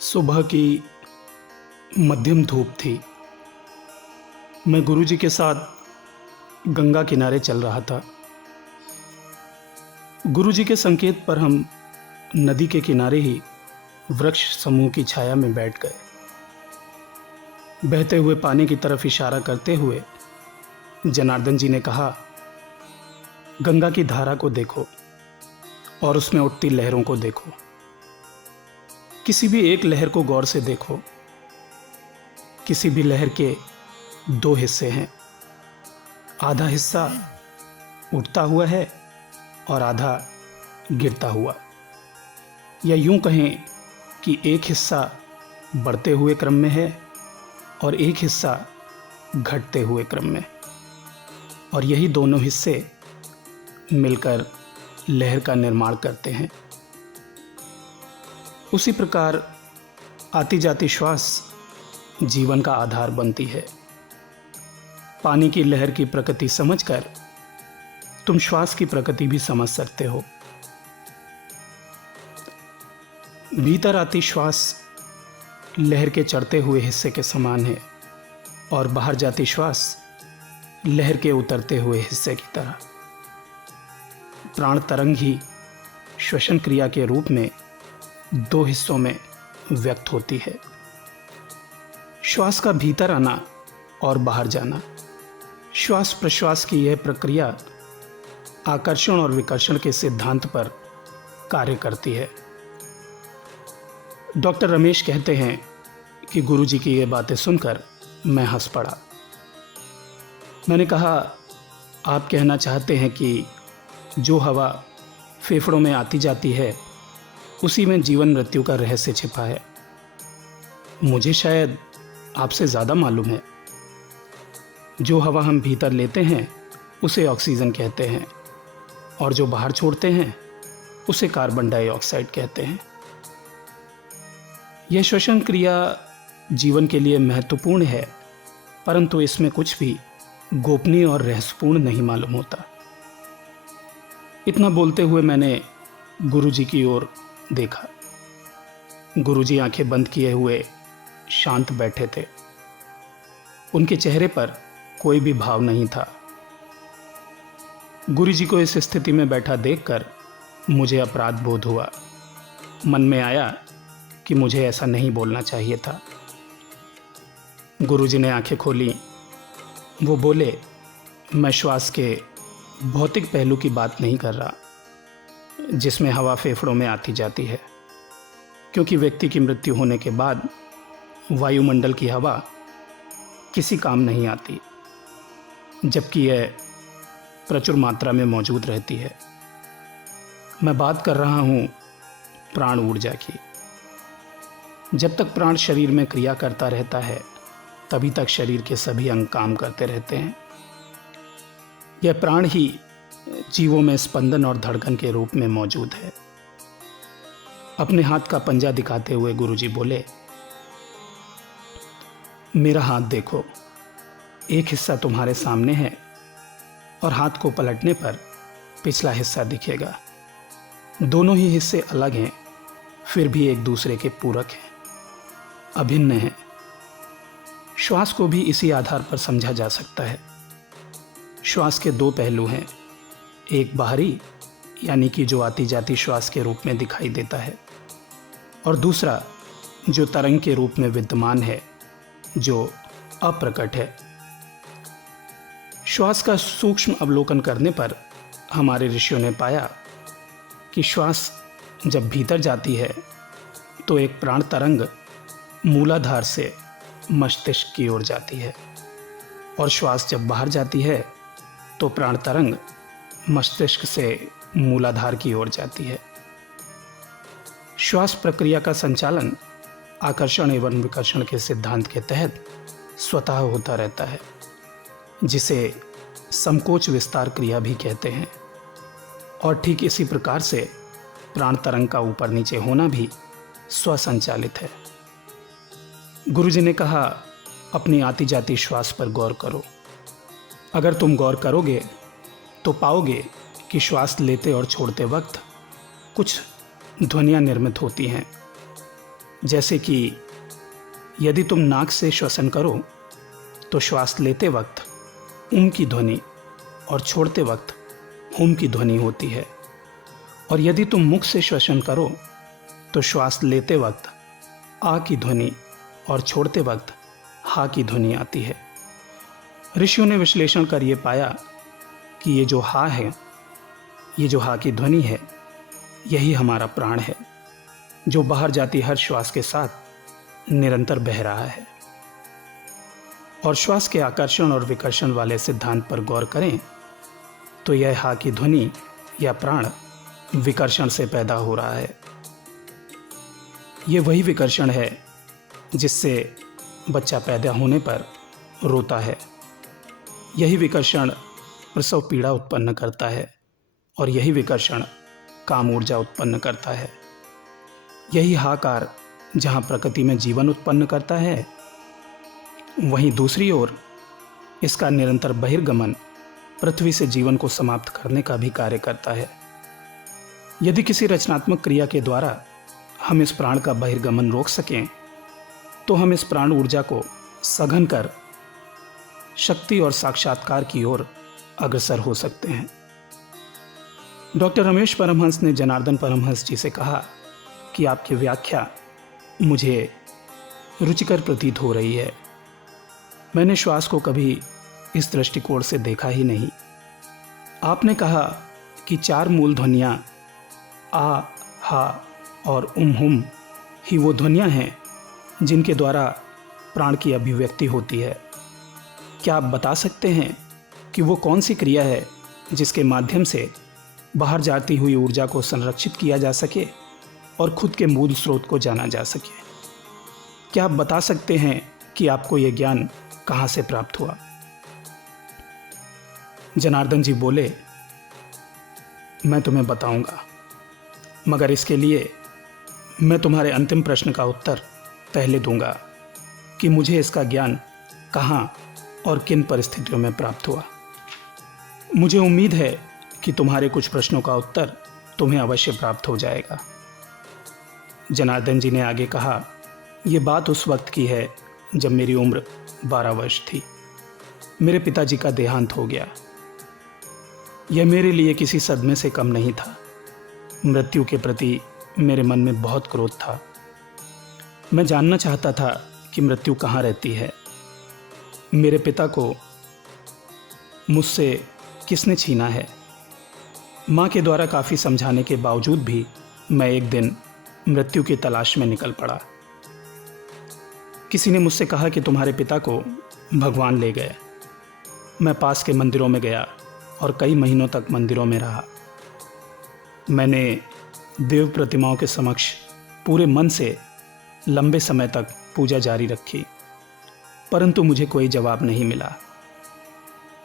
सुबह की मध्यम धूप थी। मैं गुरुजी के साथ गंगा किनारे चल रहा था। गुरुजी के संकेत पर हम नदी के किनारे ही वृक्ष समूह की छाया में बैठ गए। बहते हुए पानी की तरफ इशारा करते हुए जनार्दन जी ने कहा, गंगा की धारा को देखो और उसमें उठती लहरों को देखो। किसी भी एक लहर को गौर से देखो। किसी भी लहर के दो हिस्से हैं। आधा हिस्सा उठता हुआ है और आधा गिरता हुआ, या यूं कहें कि एक हिस्सा बढ़ते हुए क्रम में है और एक हिस्सा घटते हुए क्रम में, और यही दोनों हिस्से मिलकर लहर का निर्माण करते हैं। उसी प्रकार आती जाती श्वास जीवन का आधार बनती है। पानी की लहर की प्रकृति समझकर तुम श्वास की प्रकृति भी समझ सकते हो। भीतर आती श्वास लहर के चढ़ते हुए हिस्से के समान है और बाहर जाती श्वास लहर के उतरते हुए हिस्से की तरह। प्राण तरंग ही श्वसन क्रिया के रूप में दो हिस्सों में व्यक्त होती है। श्वास का भीतर आना और बाहर जाना। श्वास प्रश्वास की यह प्रक्रिया आकर्षण और विकर्षण के सिद्धांत पर कार्य करती है। डॉक्टर रमेश कहते हैं कि गुरुजी की ये बातें सुनकर मैं हंस पड़ा। मैंने कहा, आप कहना चाहते हैं कि जो हवा फेफड़ों में आती जाती है उसी में जीवन मृत्यु का रहस्य छिपा है। मुझे शायद आपसे ज़्यादा मालूम है। जो हवा हम भीतर लेते हैं उसे ऑक्सीजन कहते हैं और जो बाहर छोड़ते हैं उसे कार्बन डाइऑक्साइड कहते हैं। यह श्वसन क्रिया जीवन के लिए महत्वपूर्ण है, परंतु इसमें कुछ भी गोपनीय और रहस्यपूर्ण नहीं मालूम होता। इतना बोलते हुए मैंने गुरुजी की ओर देखा। गुरुजी आंखें बंद किए हुए शांत बैठे थे। उनके चेहरे पर कोई भी भाव नहीं था। गुरुजी को इस स्थिति में बैठा देखकर मुझे अपराध बोध हुआ। मन में आया कि मुझे ऐसा नहीं बोलना चाहिए था। गुरुजी ने आंखें खोली। वो बोले, मैं श्वास के भौतिक पहलू की बात नहीं कर रहा जिसमें हवा फेफड़ों में आती जाती है, क्योंकि व्यक्ति की मृत्यु होने के बाद वायुमंडल की हवा किसी काम नहीं आती, जबकि यह प्रचुर मात्रा में मौजूद रहती है। मैं बात कर रहा हूँ प्राण ऊर्जा की। जब तक प्राण शरीर में क्रिया करता रहता है तभी तक शरीर के सभी अंग काम करते रहते हैं। यह प्राण ही जीवों में स्पंदन और धड़कन के रूप में मौजूद है। अपने हाथ का पंजा दिखाते हुए गुरुजी बोले, मेरा हाथ देखो। एक हिस्सा तुम्हारे सामने है और हाथ को पलटने पर पिछला हिस्सा दिखेगा। दोनों ही हिस्से अलग हैं, फिर भी एक दूसरे के पूरक हैं, अभिन्न हैं। श्वास को भी इसी आधार पर समझा जा सकता है। श्वास के दो पहलू हैं, एक बाहरी यानी कि जो आती जाती श्वास के रूप में दिखाई देता है, और दूसरा जो तरंग के रूप में विद्यमान है, जो अप्रकट है। श्वास का सूक्ष्म अवलोकन करने पर हमारे ऋषियों ने पाया कि श्वास जब भीतर जाती है तो एक प्राण तरंग मूलाधार से मस्तिष्क की ओर जाती है, और श्वास जब बाहर जाती है तो प्राण तरंग मस्तिष्क से मूलाधार की ओर जाती है। श्वास प्रक्रिया का संचालन आकर्षण एवं विकर्षण के सिद्धांत के तहत स्वतः होता रहता है, जिसे संकोच विस्तार क्रिया भी कहते हैं। और ठीक इसी प्रकार से प्राण तरंग का ऊपर नीचे होना भी स्वसंचालित है। गुरुजी ने कहा, अपनी आती जाती श्वास पर गौर करो। अगर तुम गौर करोगे तो पाओगे कि श्वास लेते और छोड़ते वक्त कुछ ध्वनियाँ निर्मित होती हैं। जैसे कि यदि तुम नाक से श्वसन करो तो श्वास लेते वक्त उम की ध्वनि और छोड़ते वक्त हुम की ध्वनि होती है, और यदि तुम मुख से श्वसन करो तो श्वास लेते वक्त आ की ध्वनि और छोड़ते वक्त हा की ध्वनि आती है। ऋषियों ने विश्लेषण कर ये पाया कि ये जो हा है, ये जो हा की ध्वनि है, यही हमारा प्राण है, जो बाहर जाती हर श्वास के साथ निरंतर बह रहा है। और श्वास के आकर्षण और विकर्षण वाले सिद्धांत पर गौर करें तो यह हा की ध्वनि या प्राण विकर्षण से पैदा हो रहा है। ये वही विकर्षण है जिससे बच्चा पैदा होने पर रोता है। यही विकर्षण प्रसव पीड़ा उत्पन्न करता है और यही विकर्षण काम ऊर्जा उत्पन्न करता है। यही हाकार जहाँ प्रकृति में जीवन उत्पन्न करता है, वहीं दूसरी ओर इसका निरंतर बहिर्गमन पृथ्वी से जीवन को समाप्त करने का भी कार्य करता है। यदि किसी रचनात्मक क्रिया के द्वारा हम इस प्राण का बहिर्गमन रोक सकें तो हम इस प्राण ऊर्जा को सघन कर शक्ति और साक्षात्कार की ओर अग्रसर हो सकते हैं। डॉक्टर रमेश परमहंस ने जनार्दन परमहंस जी से कहा कि आपकी व्याख्या मुझे रुचिकर प्रतीत हो रही है। मैंने श्वास को कभी इस दृष्टिकोण से देखा ही नहीं। आपने कहा कि 4 मूल ध्वनियाँ आ, हा और हुम ही वो ध्वनियाँ हैं जिनके द्वारा प्राण की अभिव्यक्ति होती है। क्या आप बता सकते हैं कि वो कौन सी क्रिया है जिसके माध्यम से बाहर जाती हुई ऊर्जा को संरक्षित किया जा सके और खुद के मूल स्रोत को जाना जा सके? क्या आप बता सकते हैं कि आपको यह ज्ञान कहाँ से प्राप्त हुआ? जनार्दन जी बोले, मैं तुम्हें बताऊंगा, मगर इसके लिए मैं तुम्हारे अंतिम प्रश्न का उत्तर पहले दूंगा कि मुझे इसका ज्ञान कहाँ और किन परिस्थितियों में प्राप्त हुआ। मुझे उम्मीद है कि तुम्हारे कुछ प्रश्नों का उत्तर तुम्हें अवश्य प्राप्त हो जाएगा। जनार्दन जी ने आगे कहा, ये बात उस वक्त की है जब मेरी उम्र 12 वर्ष थी। मेरे पिताजी का देहांत हो गया। यह मेरे लिए किसी सदमे से कम नहीं था। मृत्यु के प्रति मेरे मन में बहुत क्रोध था। मैं जानना चाहता था कि मृत्यु कहाँ रहती है। मेरे पिता को मुझसे किसने छीना है। माँ के द्वारा काफ़ी समझाने के बावजूद भी मैं एक दिन मृत्यु की तलाश में निकल पड़ा। किसी ने मुझसे कहा कि तुम्हारे पिता को भगवान ले गए। मैं पास के मंदिरों में गया और कई महीनों तक मंदिरों में रहा। मैंने देव प्रतिमाओं के समक्ष पूरे मन से लंबे समय तक पूजा जारी रखी, परंतु मुझे कोई जवाब नहीं मिला।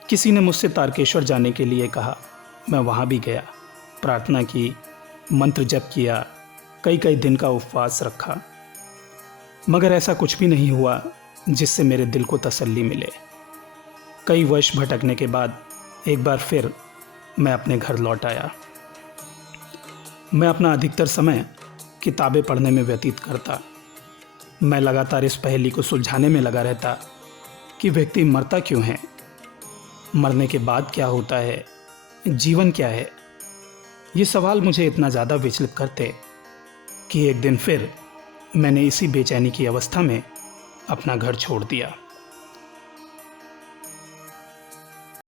किसी ने मुझसे तारकेश्वर जाने के लिए कहा। मैं वहाँ भी गया, प्रार्थना की, मंत्र जप किया, कई दिन का उपवास रखा, मगर ऐसा कुछ भी नहीं हुआ जिससे मेरे दिल को तसल्ली मिले। कई वर्ष भटकने के बाद एक बार फिर मैं अपने घर लौट आया। मैं अपना अधिकतर समय किताबें पढ़ने में व्यतीत करता। मैं लगातार इस पहेली को सुलझाने में लगा रहता कि व्यक्ति मरता क्यों है, मरने के बाद क्या होता है, जीवन क्या है। ये सवाल मुझे इतना ज़्यादा विचलित करते कि एक दिन फिर मैंने इसी बेचैनी की अवस्था में अपना घर छोड़ दिया।